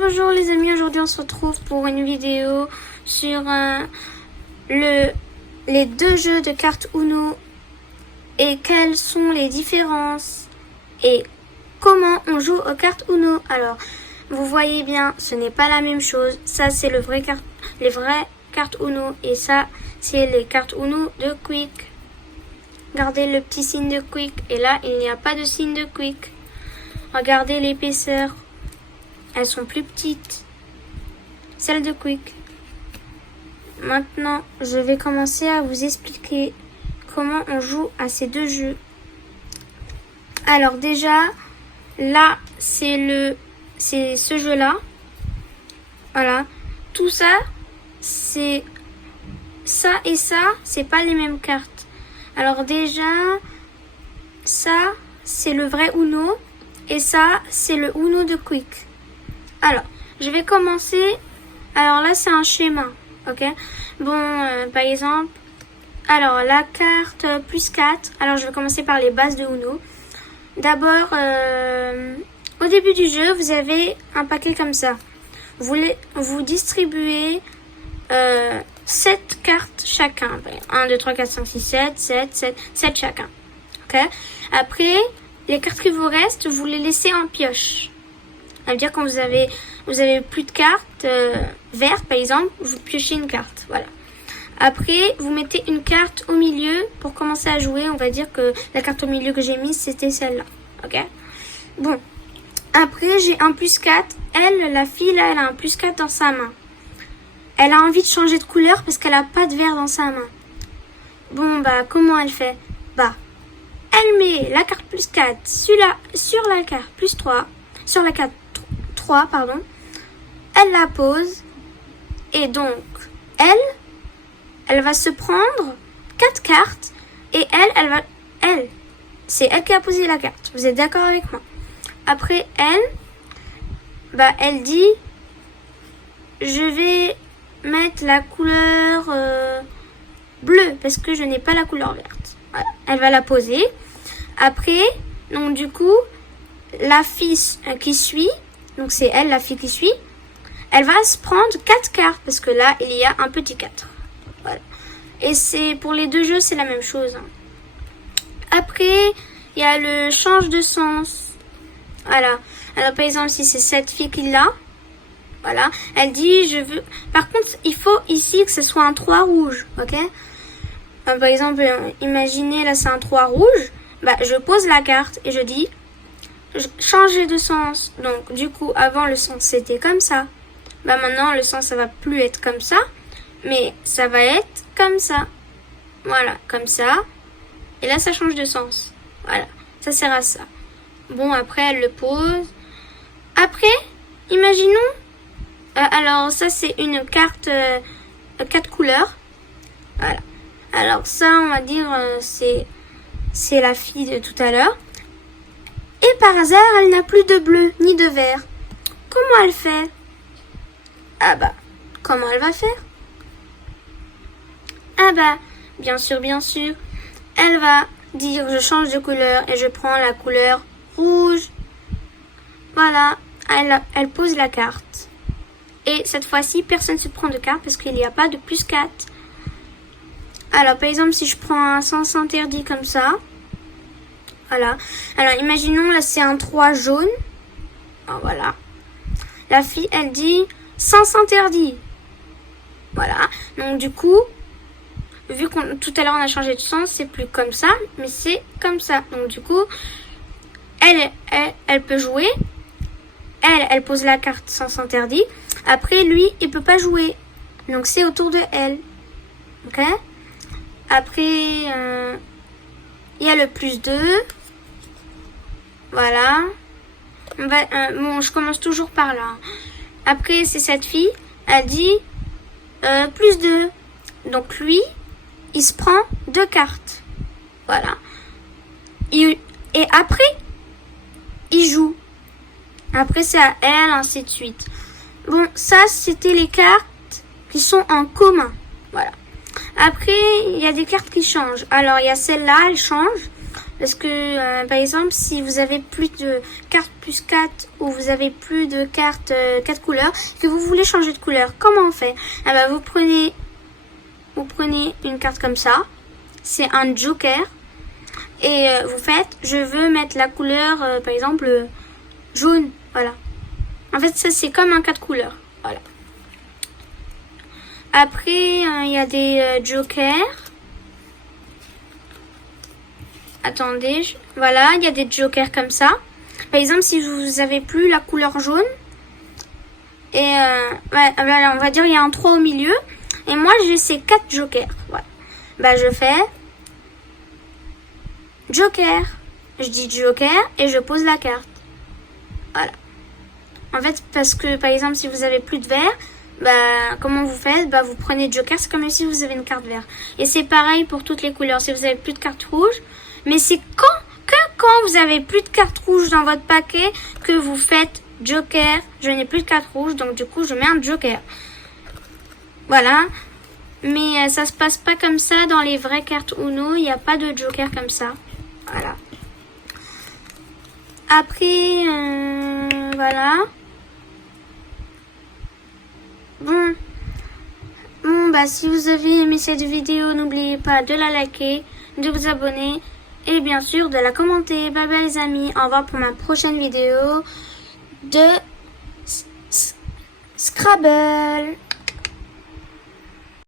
Bonjour les amis, aujourd'hui on se retrouve pour une vidéo sur les deux jeux de cartes Uno et quelles sont les différences et comment on joue aux cartes Uno. Alors, vous voyez bien, ce n'est pas la même chose. Ça c'est les vraies cartes Uno et ça c'est les cartes Uno de Quick. Regardez le petit signe de Quick et là il n'y a pas de signe de Quick. Regardez l'épaisseur. Elles sont plus petites. Celles de Quick. Maintenant, je vais commencer à vous expliquer comment on joue à ces deux jeux. Alors déjà, là, c'est ce jeu-là. Voilà. Tout ça, c'est ça et ça, c'est pas les mêmes cartes. Alors déjà, ça, c'est le vrai Uno. Et ça, c'est le Uno de Quick. Alors, je vais commencer. Alors là, c'est un schéma. Ok. Bon, par exemple, alors la carte plus 4. Alors, je vais commencer par les bases de Uno. D'abord, au début du jeu, vous avez un paquet comme ça. Vous distribuez 7 cartes chacun. 1, 2, 3, 4, 5, 6, 7 chacun. Ok. Après, les cartes qui vous restent, vous les laissez en pioche. Ça veut dire quand vous avez plus de cartes vertes, par exemple, vous piochez une carte. Voilà. Après, vous mettez une carte au milieu pour commencer à jouer. On va dire que la carte au milieu que j'ai mise, c'était celle-là. Ok. Bon. Après, j'ai un plus 4. Elle, la fille, là, elle a un plus 4 dans sa main. Elle a envie de changer de couleur parce qu'elle a pas de vert dans sa main. Bon, bah, comment elle fait? Bah, elle met la carte plus 4 sur la carte plus 3. Sur la carte 3, pardon. Elle la pose. Et donc, elle va se prendre 4 cartes. Et c'est elle qui a posé la carte. Vous êtes d'accord avec moi? Après, elle dit, je vais mettre la couleur bleue parce que je n'ai pas la couleur verte. Voilà. Elle va la poser. Après, donc du coup, la fille qui suit, donc c'est elle, la fille qui suit, elle va se prendre 4 cartes parce que là, il y a un petit 4. Voilà. Et c'est pour les deux jeux, c'est la même chose. Après, il y a le change de sens. Voilà. Alors par exemple, si c'est cette fille qui l'a, voilà, elle dit je veux. Par contre, il faut ici que ce soit un 3 rouge, ok? Par exemple, imaginez là c'est un 3 rouge. Bah, je pose la carte et je dis changer de sens. Donc, du coup, avant le sens c'était comme ça. Bah, maintenant le sens ça va plus être comme ça, mais ça va être comme ça. Voilà, comme ça. Et là, ça change de sens. Voilà, ça sert à ça. Bon, après, elle le pose. Après, imaginons. Alors, ça c'est une carte 4 couleurs. Voilà. Alors ça, on va dire, c'est la fille de tout à l'heure. Et par hasard, elle n'a plus de bleu ni de vert. Comment elle fait? Ah bah, comment elle va faire? Ah bah, bien sûr. Elle va dire, je change de couleur et je prends la couleur rouge. Voilà, elle pose la carte. Et cette fois-ci, personne ne se prend de carte parce qu'il n'y a pas de plus 4. Alors, par exemple, si je prends un sens interdit comme ça. Voilà. Alors, imaginons, là, c'est un 3 jaune. Oh, voilà. La fille, elle dit sens interdit. Voilà. Donc, du coup, vu qu'on tout à l'heure, on a changé de sens, c'est plus comme ça, mais c'est comme ça. Donc, du coup, elle peut jouer. Elle pose la carte sens interdit. Après, lui, il peut pas jouer. Donc, c'est au tour de elle. Ok? Après, il y a le plus 2. Voilà. Bon, je commence toujours par là. Après, c'est cette fille. Elle dit plus 2. Donc, lui, il se prend 2 cartes. Voilà. Et après, il joue. Après, c'est à elle, ainsi de suite. Bon, ça, c'était les cartes qui sont en commun. Voilà. Après, il y a des cartes qui changent. Alors, il y a celle-là, elle change. Parce que, par exemple, si vous avez plus de cartes plus 4 ou vous avez plus de cartes 4 couleurs, que vous voulez changer de couleur, comment on fait? Ah bah, vous prenez une carte comme ça. C'est un joker. Et vous faites, je veux mettre la couleur, par exemple, jaune. Voilà. En fait, ça, c'est comme un 4 couleurs. Voilà. Après, il y a des jokers. Attendez, voilà, il y a des jokers comme ça. Par exemple, si vous avez plus la couleur jaune, et ouais, voilà, on va dire il y a un 3 au milieu, et moi j'ai ces 4 jokers. Voilà. Bah je fais joker. Je dis joker et je pose la carte. Voilà. En fait, parce que par exemple, si vous avez plus de vert, bah comment vous faites? Bah vous prenez joker, c'est comme si vous avez une carte verte. Et c'est pareil pour toutes les couleurs. Si vous avez plus de carte rouge, mais c'est quand vous avez plus de cartes rouges dans votre paquet que vous faites joker. Je n'ai plus de cartes rouges, donc du coup je mets un joker. Voilà. Mais ça se passe pas comme ça dans les vraies cartes Uno. Il n'y a pas de joker comme ça. Voilà. Après, voilà. Bon, bah si vous avez aimé cette vidéo, n'oubliez pas de la liker, de vous abonner et bien sûr de la commenter. Bye bye les amis, au revoir pour ma prochaine vidéo de Scrabble.